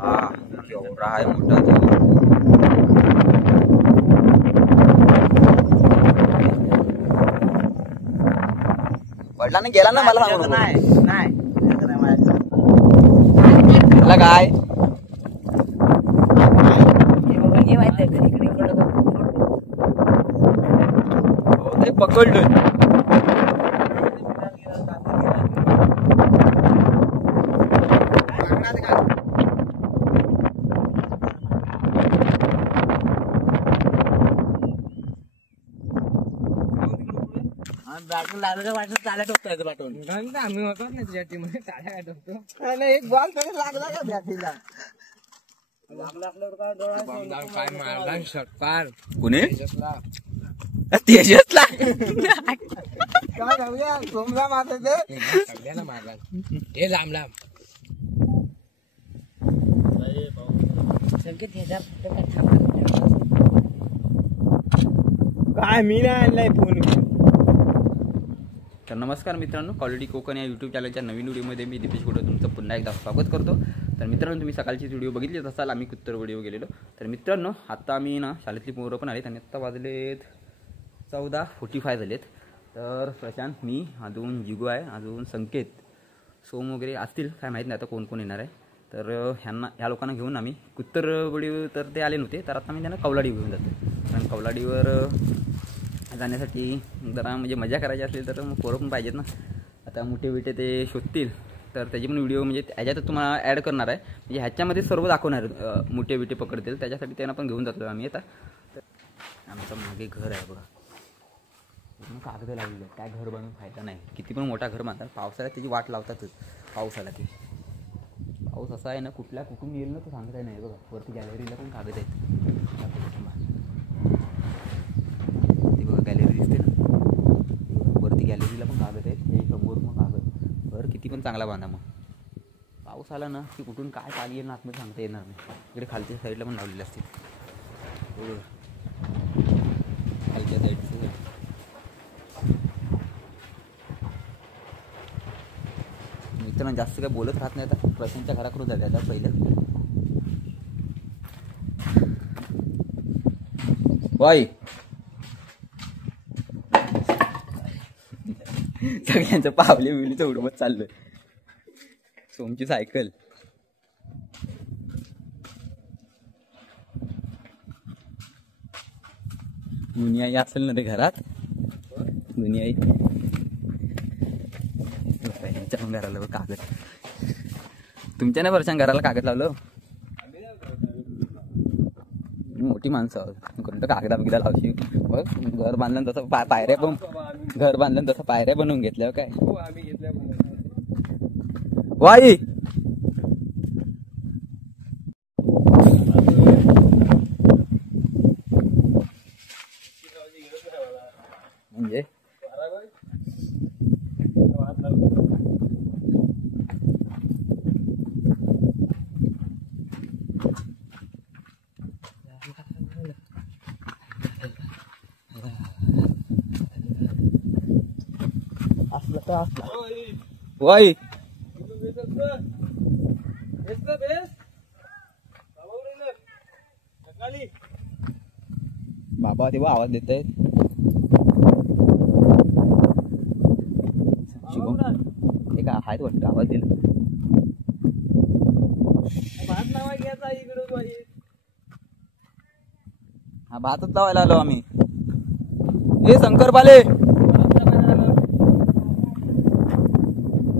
हा एवढा आहे मोठा तो. पडला नाही गेला ना मला सांगू नाही मला काय ते पकडलं. लागलं वाटलं चालत होतं पाठवून आम्ही होतो ना तुझ्या टीम मध्ये चालत होतो. एक बॉल तरी लागला का बॅटीला काय मारला षटकार कुणी तेजसला काय जाऊया सोमला मारते सगळ्याला मारला हे लांब लांब संकेत काय मी नाही आणलाय फोन. तर नमस्कार मित्रांनो, क्वालिटी कोकण या यूट्यूब चॅनलच्या नवीन व्हिडिओमध्ये मी दीपेश कोटे तुमचं पुन्हा एकदा स्वागत करतो. तर मित्रांनो, तुम्ही सकाळची व्हिडिओ बघितलीच असाल, आम्ही कुत्तर व्हिडिओ गेलेलो. तर मित्रांनो, आता आम्ही ना शाळेतली पोरं पण आलेत आणि आत्ता वाजलेत 14:45 झालेत. तर प्रशांत, मी, अजून जिगू आहे, अजून संकेत, सोम वगैरे असतील, काय माहीत नाही आता कोण कोण येणार आहे. तर ह्या लोकांना घेऊन आम्ही कुत्तर व्हिडिओ तर ते आले नव्हते, तर आता मी त्यांना कौलाडी घेऊन जातो. कारण कौलाडीवर जाण्यासाठी जरा म्हणजे मजा करायची असेल तर मग पोरं पण पाहिजेत ना. आता मोठे बिटे ते शोधतील तर त्याची पण व्हिडिओ म्हणजे ह्याच्यातच तुम्हाला ॲड करणार आहे. म्हणजे ह्याच्यामध्ये सर्व दाखवणार मोठे बिटे पकडतील, त्याच्यासाठी त्यांना पण घेऊन जातो आम्ही. आता तर आमचं मागे घर आहे बघा, कागद लावलेलं आहे. काय घर बांधून फायदा नाही, किती पण मोठा घर बांधतात, पावसाळ्यात त्याची वाट लावतातच. पाऊस आला की पाऊस असा आहे ना, कुठून येईल ना तो सांगता नाही. बघा वरती गॅलरीला पण कागद आहेत. गॅलरी दिसते ना, वरती गॅलरीला पण कागद आहेत, हे समोर पण कागद. घर किती पण चांगला बांधा, मग पाऊस आला ना की कुठून काय पाणी येईल ना आतमध्ये सांगता येणार नाही. इकडे खालच्या साईडला पण लावलेले असतील, खालच्या साईडचे. मित्रांनो, जास्त काय बोलत राहत नाही. आता प्रशांतच्या घराकडून झाले आता पहिलं. वाई सगळ्यांचं पावले बिवलीचं उडवत चाललोय. सोमची सायकल, दुनियाई असेल ना रे घरात, दुनियाई घराला कागद. तुमच्या ना वर्षां घराला कागद लावलं, मोठी माणसं कोणतं कागदा बिगदा लावशी. बघ घर बांधलं तसं पायऱ्या पण, घर बांधलं तसं पायऱ्या बनवून घेतल्या काय. वाई म्हणजे वाई बाबा तेव्हा आवाज देत आहेत. ते का आहेत वाटतं, आवाज दिला. हा भातच लावायला आलो आम्ही. हे शंकरपाले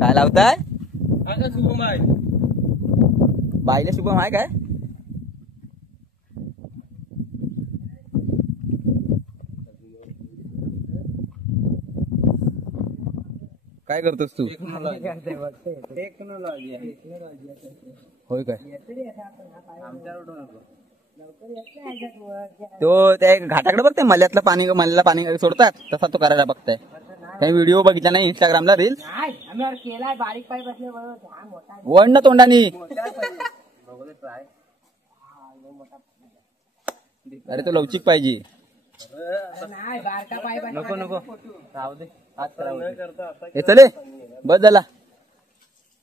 काय लावताय? शुभम आहे, बाईला शुभम आहे काय? काय करतोस तू? होय काय? तो त्या घाटाकडे बघते, मल्यातलं पाणी सोडतात तसा तो करायला बघताय. काही व्हिडिओ बघितला नाही इंस्टाग्रामला, रील्स वण ना तोंडानी. अरे तो लवचिक पाहिजे. नको नको हे चले, बस झाला.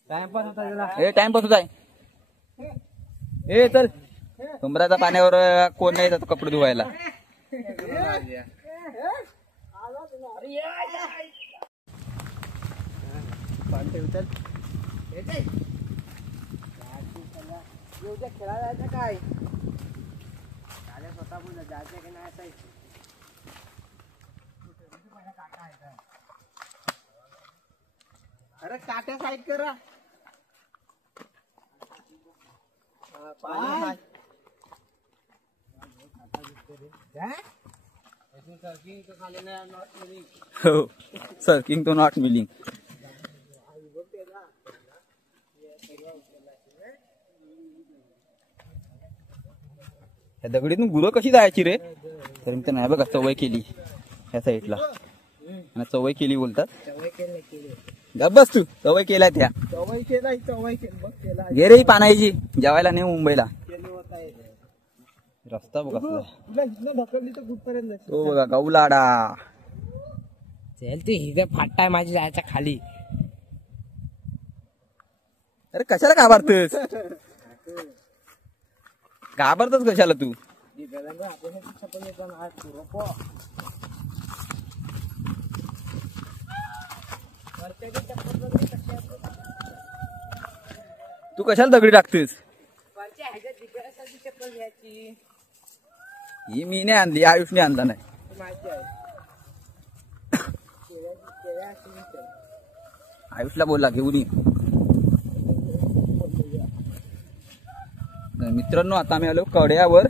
टाइमपास होता, टाइमपास होत आहे. ए चल उंबराच्या पाण्यावर कोण नाही जात कपडे धुवायला. खेळायला जायचं काय स्वतः बोल जायचं की नाही. अरे काट्या साईड करा. हो सर्किंग तो नॉट मिलिंग. त्या दगडीतून गुरं कशी जायची रे. तर मी नाही बघा चवय केली ह्या साईडला आणि चवय केली बोलतात. गप बस तू चवय केल्या त्या चवई केला घे रे पाण्याची जेवायला नाही मुंबईला. रस्ता बघा ढकलली तर कुठपर्यंत तो बघा गौलाडा. चल तू ही फाटाय माझी जायचा खाली. अरे कशाला घाबरतोस घाबरतोस कशाला तू. तू कशाला दगडी टाकतेस. ही मी नाही आणली आयुषने आणला नाही. आयुषला बोलला घेऊन ये. मित्रांनो आता आम्ही आलो कड्यावर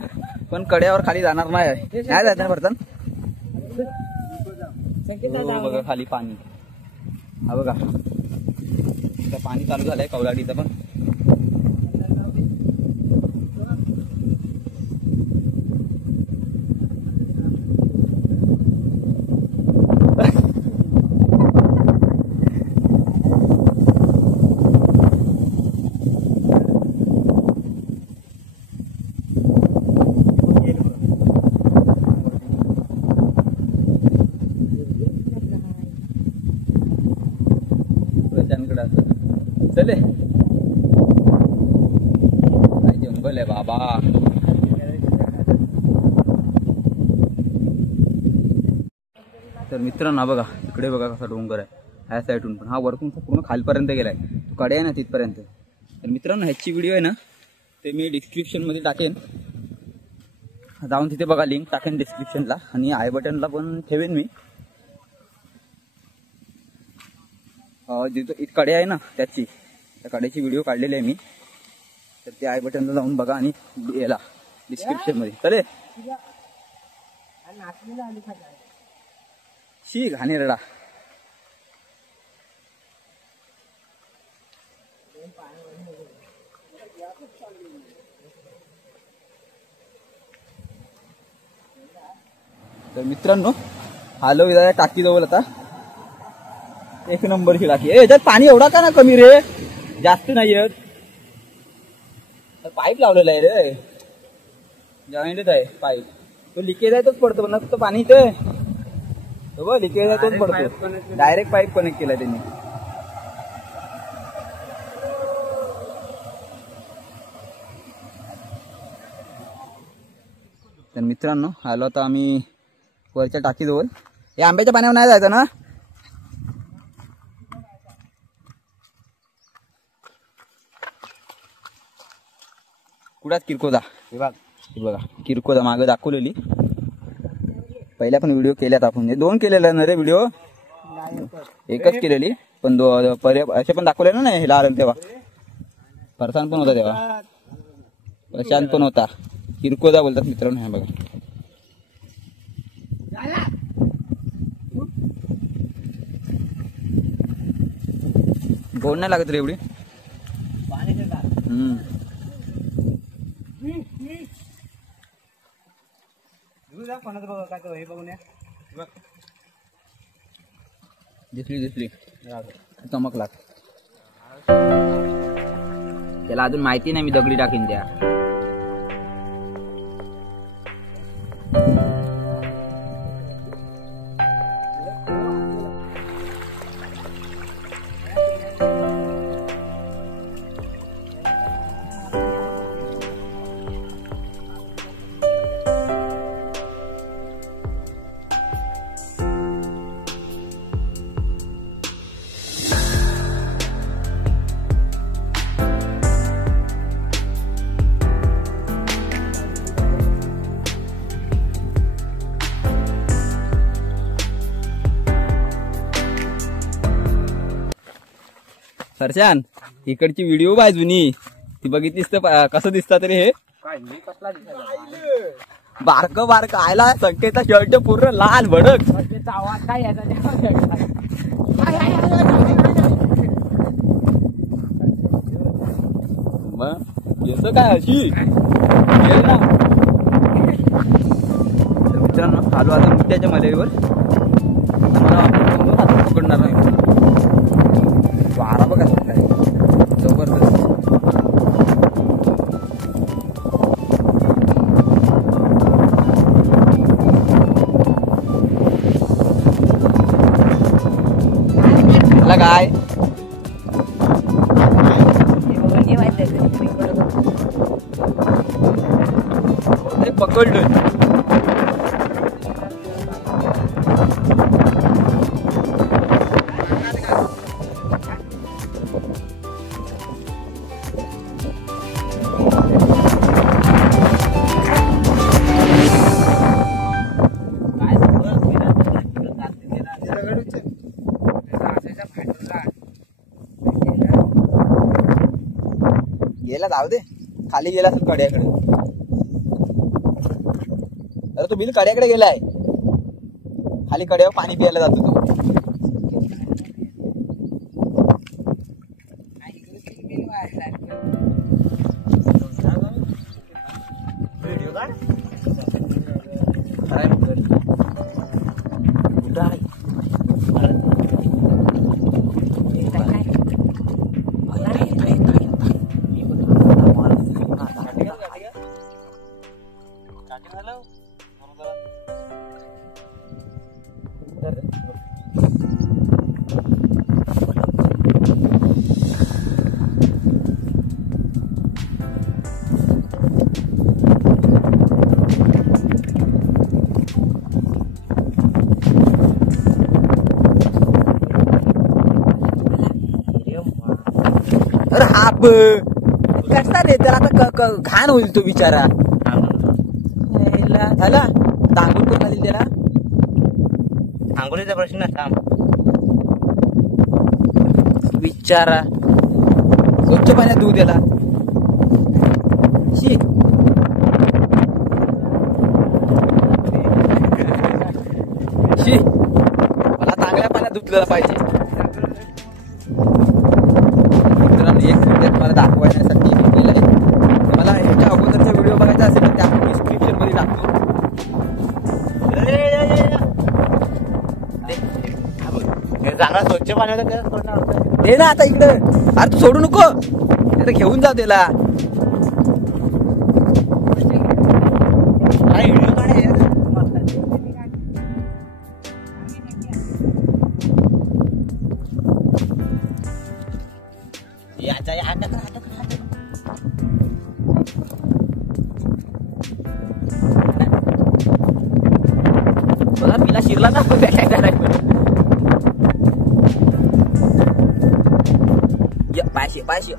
पण कड्यावर खाली जाणार नाही जायचं भरतान. बघा खाली पाणी हा बघा पाणी चालू झालंय कवलाडीचं पण. चले जंगल आहे बाबा. तर मित्रांनो बघा इकडे बघा कसा डोंगर आहे ह्या साईडून पण हा वरतून पूर्ण खालपर्यंत गेलाय. तो कडे आहे ना तिथपर्यंत. तर मित्रांनो ह्याची व्हिडिओ आहे ना ते मी डिस्क्रिप्शन मध्ये टाकेन. जाऊन तिथे बघा लिंक टाकेन डिस्क्रिप्शनला आणि आय बटनला पण ठेवेन मी. जिथं कडे आहे ना त्याची त्या कड्याची व्हिडिओ काढलेली आहे मी. तर ते आय बटनला जाऊन बघा आणि याला डिस्क्रिप्शन मध्ये चालेल. शी घाणेरडा. तर मित्रांनो आलो विधाया टाकी जवळ आता. एक नंबरची टाकी. याच्यात पाणी एवढा का ना कमी रे जास्त नाही येत. पाईप लावलेला आहे रे जॉईंटच आहे पाईप. तो लिकेज आहे तोच पडतो पण तो पाणी ते लिकेज आहे तोच पडतो. डायरेक्ट पाईप कनेक्ट केला त्यांनी. तर मित्रांनो आलो आता आम्ही वरच्या टाकीजवळ. हे आंब्याच्या पाण्यावर नाही जायचं ना. कुठाच किरकोदा हे बघा किरकोदा मागे दाखवलेली. पहिल्या पण व्हिडिओ केल्यात आपण. 2 केलेल्या ना रे व्हिडिओ. एकच केलेली पण असे पण दाखवले ना नाही लाल तेव्हा. फरसान पण होता तेव्हा प्रशांत पण होता. किरकोदा बोलतात मित्रांनो. हे बघा गोड नाही लागत रे एवढी. दिसली चमक लाग. त्याला अजून माहिती नाही मी दगडी टाकीन त्या. हर्षान इकडची व्हिडिओ बाय जुनी ती बघितलीस तर कसं दिसतात रे हे बारक बारक आयला संकेतचा शर्ट पूर्ण लाल भडक आवाज काय याचा मग याचं काय अशी ना तर मित्रांनो आलो आता मुठ्याच्या मलेवर मला पकडणार नाही वारा बघा जबरदस्त काय पकडलं गेला जाऊ दे खाली गेला असेल कड्याकडे अरे तो बिल कड्याकडे गेलाय खाली कड्यावर पाणी प्यायला जातो तो कसा रे त्याला आता घाण होईल तो बिचारा झाला दांगून कोण घालील त्याला आंघोळीचा प्रश्न थांब बिचारा स्वच्छ पाण्यात धुऊ त्याला शी शी मला चांगल्या पाण्यात धुतलेला पाहिजे एक मिनिटात मला दाखवण्यासाठी केलं आहे मला ह्याच्या अगोदरचा व्हिडिओ बघायचा असेल तर त्या डिस्क्रिप्शन मध्ये टाकतो चांगला स्वच्छ पाण्याचा दे ना आता इकडं अरे तू सोडू नको तर घेऊन जाऊ त्याला बघा पिला शिरला ना पाचशे पाचशे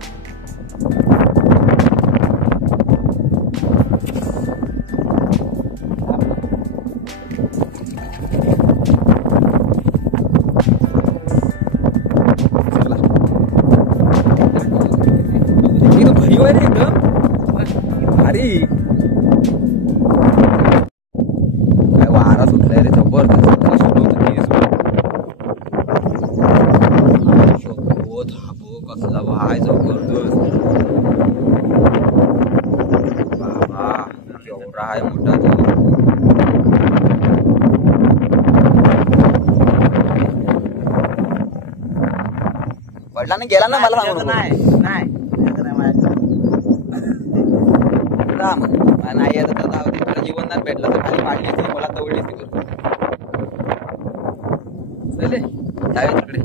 भाई रे एकदम भारी काय वारा सुटलाय रे जबरदस्त कसला वाय जबरदस्त बाबा एवढा आहे मोठा पडला ना गेला ना मला नाही येत तर जीवनदान भेटला तर खाली पाडली असती मला तवडली असती चले जाऊया तिकडे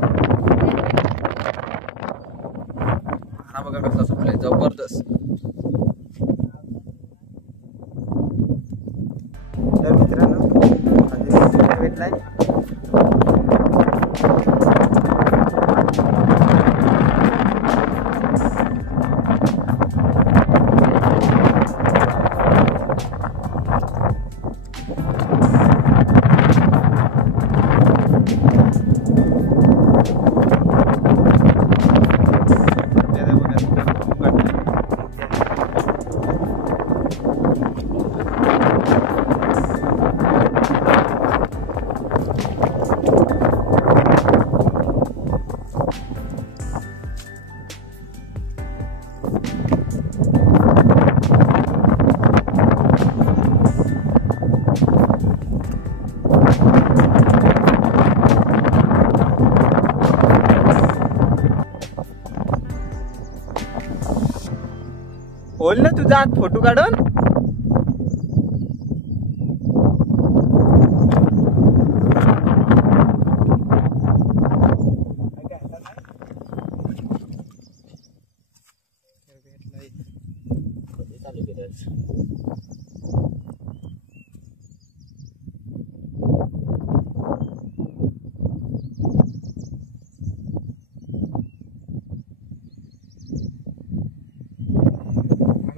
हा बघा कसा सुटलाय जबरदस्त तर मित्रांनो भेटलाय खोल ना तुझा फोटो काढून.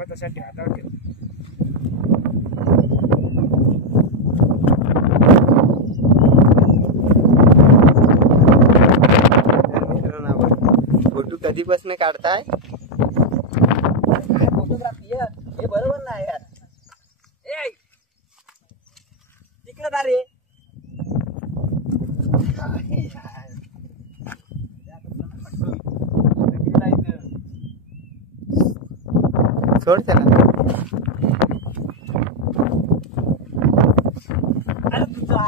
तशासाठी हातावर ठेव. फोटो कधीपासून काढताय? काय फोटोग्राफी हे बरोबर नाही यार. तिकडे का रे? सोड त्याला. अरे तुझा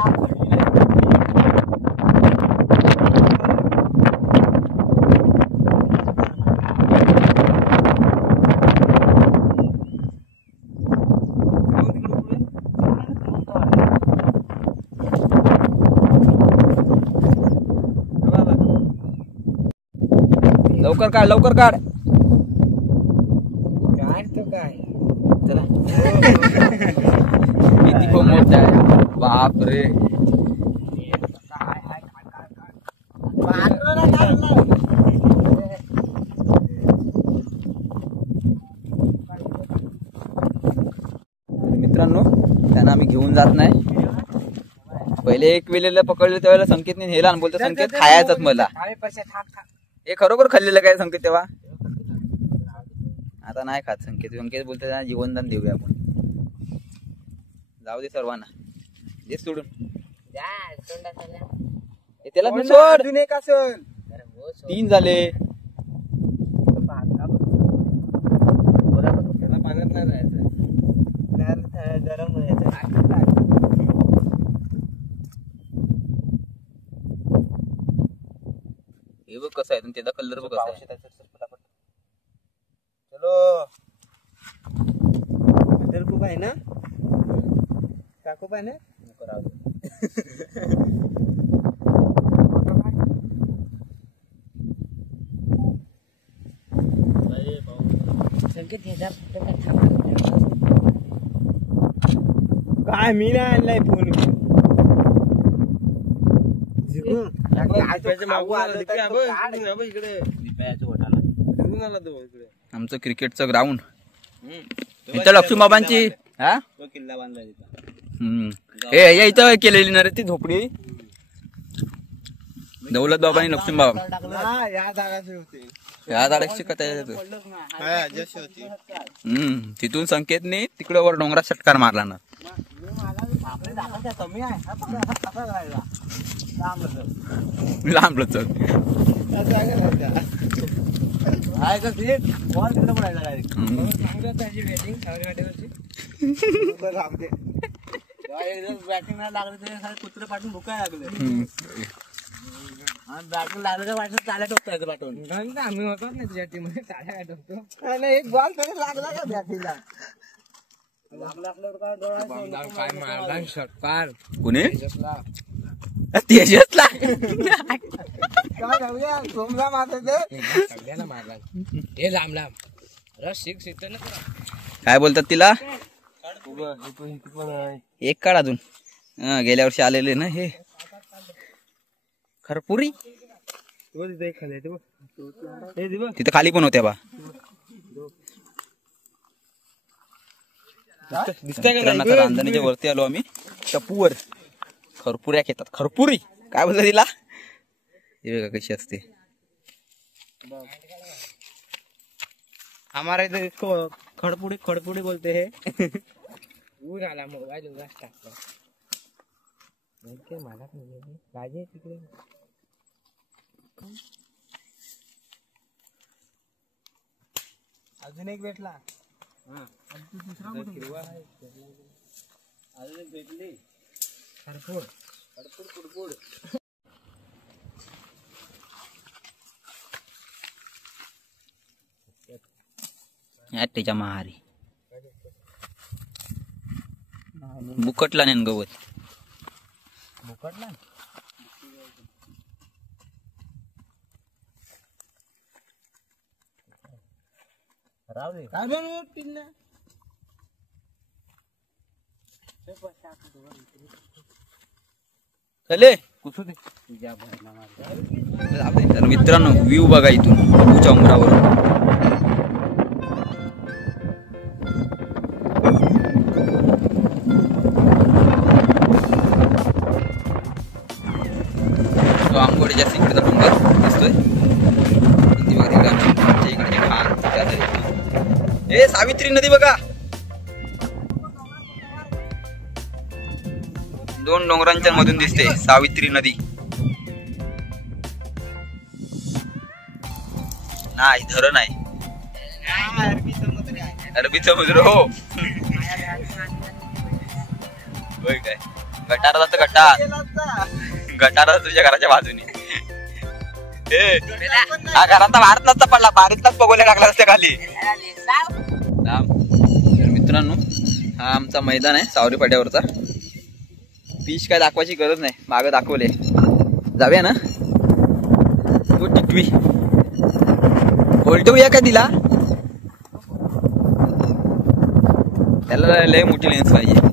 लवकर काढ लवकर काढ. किती खूप मोठा आहे. बाप रे. मित्रांनो त्यांना आम्ही घेऊन जात नाही. पहिले एक वेळेला पकडलं त्यावेळेला संकेतने नेला आणि बोलतो संकेत खायचाच मला. हे खरोखर खाल्लेलं काय संकेत तेव्हा? आता नाही खात संकेत. संकेत बोलतो त्यांना जीवनदान देऊया आपण. जाऊ दे सर्वांना. दे सोडून. त्याला मी सोड. 3 झाले. त्याला पाण्यात नाही जायचं. गरम व्हायचं. हे बघ कसं आहे त्याचा कलर बघ कसा आहे. चलो इधर खूप आहे ना. काकू पाय ना. संकेत काय मी नाही आणलाय फोन. आमचं क्रिकेटचं ग्राउंड. इथं लक्ष्मी बाबांची हा किल्ला बांधला तिथं. हे इथं केलेली ना रे ती झोपडी. दौलत बाबा आणि लक्ष्मी बाबा या झाडाची होती. या झाडाची कथा आहे. तिथून संकेतने तिकडे वर डोंगरात षटकार मारला ना. लांब चल. बॅटिंग नाही लागली तरी कुत्रे पाठवून भुकाय लागले. बॅटिंग लागलं तर वाटत चाल्या टोकतो पाठवून. आम्ही होतो ना तुझ्या टीम मध्ये चाल्या टोकतो. एक बॉल तरी लागला का बॅटिंगला? काय मारला षटकार. कोणी? तेजसला. सोमला मारला मारला. हे लांब लांब रस शिक ना. काय बोलतात तिला? एक काढ अजून. गेल्या वर्षी आलेले ना हे खरपुरी. तिथं खाली पण होत्या बा. रांजणीच्या वरती आलो आम्ही. टपूवर खरपुऱ्या घेतात. खरपुरी काय बोलतात तिला? हे बघा कशी असते. हमारा इधर इसको खड़पुड़ी खड़पुड़ी बोलते हैं. ऊर आला मोबाईल उगाच टाकतो. मला राजे तिकडे अजून एक भेटला. दुसरा अजून एक भेटली. खडपूड खडपूड कुडपूड. त्याच्या महारी बुकटला नाही गवत बुकटला राव दे काय बनवू पिन्ना चले कुठं दे तुझ्या भरणा तर मित्रांनो व्ह्यू बघा इथून बाबूच्या उंबरावर तो आंबोडीच्या इकडचा डोंगर दिसतोय इकडचे खान ए सावित्री नदी बघा दोन डोंगरांच्या मधून दिसते सावित्री नदी नाही धरण आहे अरबी समुद्र हो काय गटार जात गटार तुझ्या घराच्या बाजूने हा घरात भारतलाच पडला बारीतलाच बघवल्या टाकला असते खाली तर मित्रांनो हा आमचा मैदान आहे सावरी पाट्यावरचा पीच काय दाखवायची गरज नाही मागं दाखवले जाऊया ना तो टिकवी उलटवूया का दिला त्याला लय मोठी लेन्स पाहिजे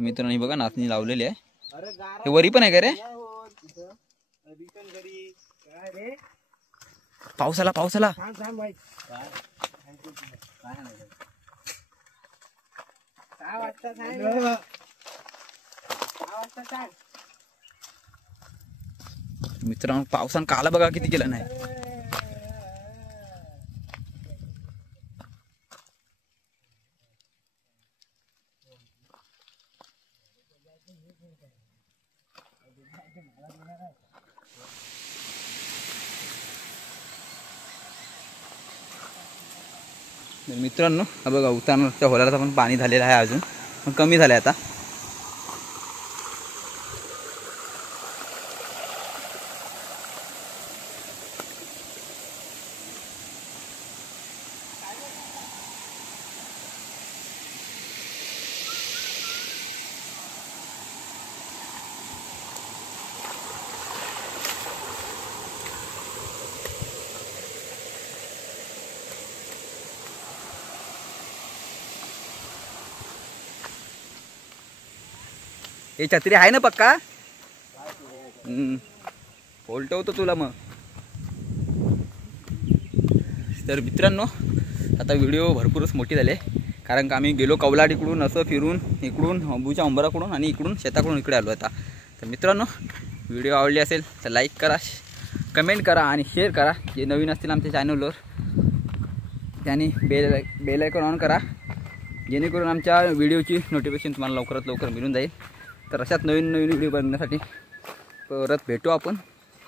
मित्रांनी बघा नाचणी लावलेली आहे हे वरी पण आहे का रे पावसाला पावसाला मित्रांनो पावसान काला बघा किती केलं नाही मित्रांनो हा बघा उतारच्या होलाला पण पाणी झालेलं आहे अजून पण कमी झालंय आता हे छत्री आहे ना पक्का उलटवतो तुला मग तर मित्रांनो आता व्हिडिओ भरपूरच मोठी झाले कारण का आम्ही गेलो कवलाड इकडून असं फिरून इकडून अंबूच्या उंबराकडून आणि इकडून शेताकडून इकडे आलो आता तर मित्रांनो व्हिडिओ आवडली असेल तर लाईक करा कमेंट करा आणि शेअर करा जे नवीन असतील आमच्या चॅनलवर त्यांनी बेल आयकॉन ऑन करा जेणेकरून आमच्या व्हिडिओची नोटिफिकेशन तुम्हाला लवकरात लवकर मिळून जाईल तर अशाच नवीन नवीन व्हिडिओ बनवण्यासाठी परत भेटू आपण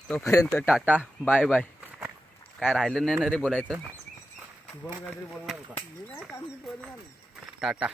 तोपर्यंत टाटा बाय बाय काय राहिलं नाही ना रे बोलायचं टाटा